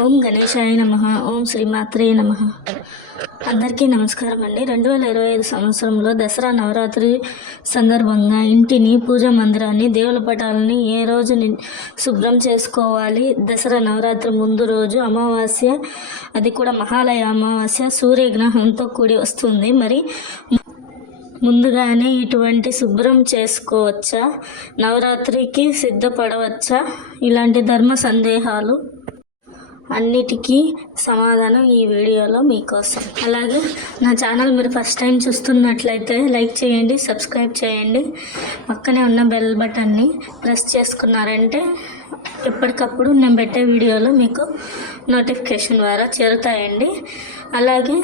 ఓం గణేశాయ నమ ఓం శ్రీమాత్రే నమ. అందరికీ నమస్కారం అండి. రెండు వేల ఇరవై ఐదు సంవత్సరంలో దసరా నవరాత్రి సందర్భంగా ఇంటిని పూజా మందిరాన్ని దేవుల పటాలని ఏ రోజు శుభ్రం చేసుకోవాలి? దసరా నవరాత్రి ముందు రోజు అమావాస్య అది కూడా మహాలయ అమావాస్య సూర్యగ్రహంతో కూడి వస్తుంది. మరి ముందుగానే ఇటువంటి శుభ్రం చేసుకోవచ్చా? నవరాత్రికి సిద్ధపడవచ్చా? ఇలాంటి ధర్మ సందేహాలు అన్నిటికీ సమాధానం ఈ వీడియోలో మీకోసం. అలాగే నా ఛానల్ మీరు ఫస్ట్ టైం చూస్తున్నట్లయితే లైక్ చేయండి సబ్స్క్రైబ్ చేయండి. పక్కనే ఉన్న బెల్ బటన్ని ప్రెస్ చేసుకున్నారంటే ఎప్పటికప్పుడు నేను పెట్టే వీడియోలు మీకు నోటిఫికేషన్ ద్వారా చేరుతాయండి. అలాగే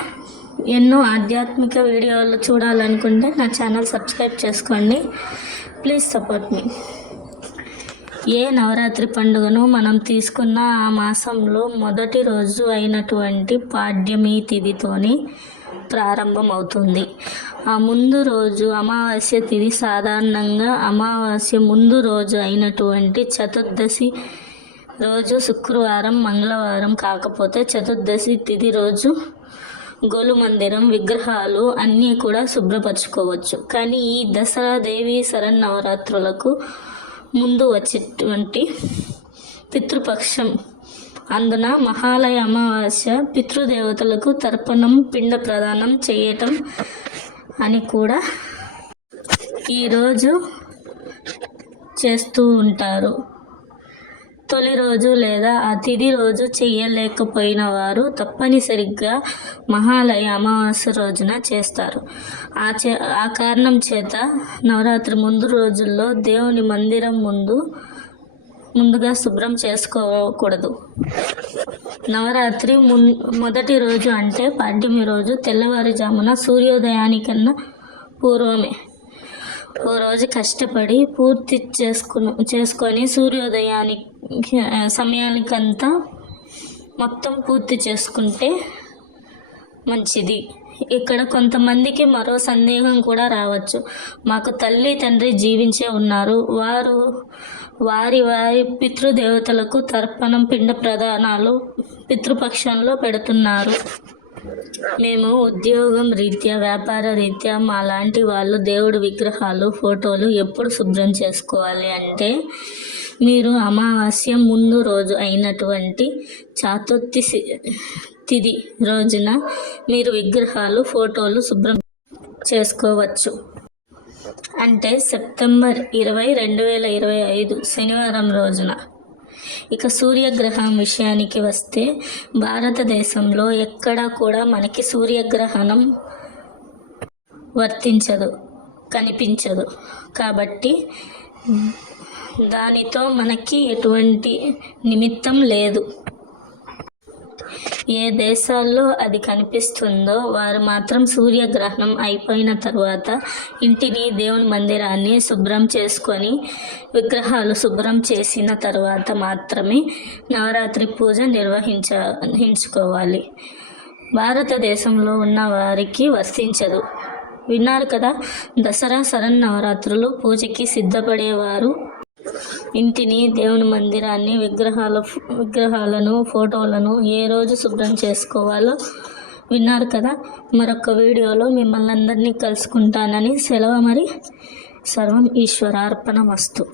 ఎన్నో ఆధ్యాత్మిక వీడియోలు చూడాలనుకుంటే నా ఛానల్ సబ్స్క్రైబ్ చేసుకోండి. Please support me. ఏ నవరాత్రి పండుగను మనం తీసుకున్న ఆ మాసంలో మొదటి రోజు అయినటువంటి పాడ్యమి తిథితోని ప్రారంభమవుతుంది. ఆ ముందు రోజు అమావాస్య తిథి సాధారణంగా అమావాస్య ముందు రోజు అయినటువంటి చతుర్దశి రోజు శుక్రవారం మంగళవారం కాకపోతే చతుర్దశి తిథి రోజు గోలు మందిరం విగ్రహాలు అన్నీ కూడా శుభ్రపరచుకోవచ్చు. కానీ ఈ దసరా దేవి శరన్నవరాత్రులకు ముందు వచ్చేటువంటి పితృపక్షం. అందున మహాలయ అమావాస్య పితృదేవతలకు తర్పణం పిండ ప్రదానం చేయటం అని కూడా ఈరోజు చేస్తూ ఉంటారు. తొలి రోజు లేదా అతిథి రోజు చేయలేకపోయిన వారు తప్పనిసరిగా మహాలయ అమావాస్య రోజున చేస్తారు. ఆ చే ఆ కారణం చేత నవరాత్రి ముందు రోజుల్లో దేవుని మందిరం ముందు ముందుగా శుభ్రం చేసుకోకూడదు. నవరాత్రి మున్ మొదటి రోజు అంటే పాడ్యమి రోజు తెల్లవారుజామున సూర్యోదయానికన్నా పూర్వమే. ఓ రోజు కష్టపడి పూర్తి చేసుకుని చేసుకొని సూర్యోదయానికి సమయానికంతా మొత్తం పూర్తి చేసుకుంటే మంచిది. ఇక్కడ కొంతమందికి మరో సందేహం కూడా రావచ్చు. మాకు తల్లి తండ్రి జీవించే ఉన్నారు. వారు వారి వారి పితృదేవతలకు తర్పణం పిండ ప్రదానాలు పితృపక్షంలో పెడుతున్నారు. మేము ఉద్యోగం రీత్యా వ్యాపార రీత్యా మా లాంటి వాళ్ళు దేవుడు విగ్రహాలు ఫోటోలు ఎప్పుడు శుభ్రం చేసుకోవాలి అంటే మీరు అమావాస్య ముందు రోజు అయినటువంటి చాతుర్థి తిది తిథి రోజున మీరు విగ్రహాలు ఫోటోలు శుభ్రం చేసుకోవచ్చు. అంటే సెప్టెంబర్ ఇరవై రెండు వేల ఇరవై ఐదు శనివారం రోజున ఇక సూర్యగ్రహం విషయానికి వస్తే భారతదేశంలో ఎక్కడా కూడా మనకి సూర్యగ్రహణం వర్తించదు కనిపించదు. కాబట్టి దానితో మనకి ఎటువంటి నిమిత్తం లేదు. ఏ దేశాల్లో అది కనిపిస్తుందో వారు మాత్రం సూర్యగ్రహణం అయిపోయిన తర్వాత ఇంటిని దేవుని మందిరాన్ని శుభ్రం చేసుకొని విగ్రహాలు శుభ్రం చేసిన తర్వాత మాత్రమే నవరాత్రి పూజ నిర్వహించుకోవాలి. భారతదేశంలో ఉన్న వారికి వర్తించదు. విన్నారు కదా దసరా శరన్నవరాత్రులు పూజకి సిద్ధపడేవారు ఇంటిని దేవుని మందిరాన్ని విగ్రహాల విగ్రహాలను ఫోటోలను ఏ రోజు శుభ్రం చేసుకోవాలో విన్నారు కదా? మరొక వీడియోలో మిమ్మల్ని అందరినీ కలుసుకుంటానని సెలవు మరి. సర్వం ఈశ్వరార్పణ వస్తు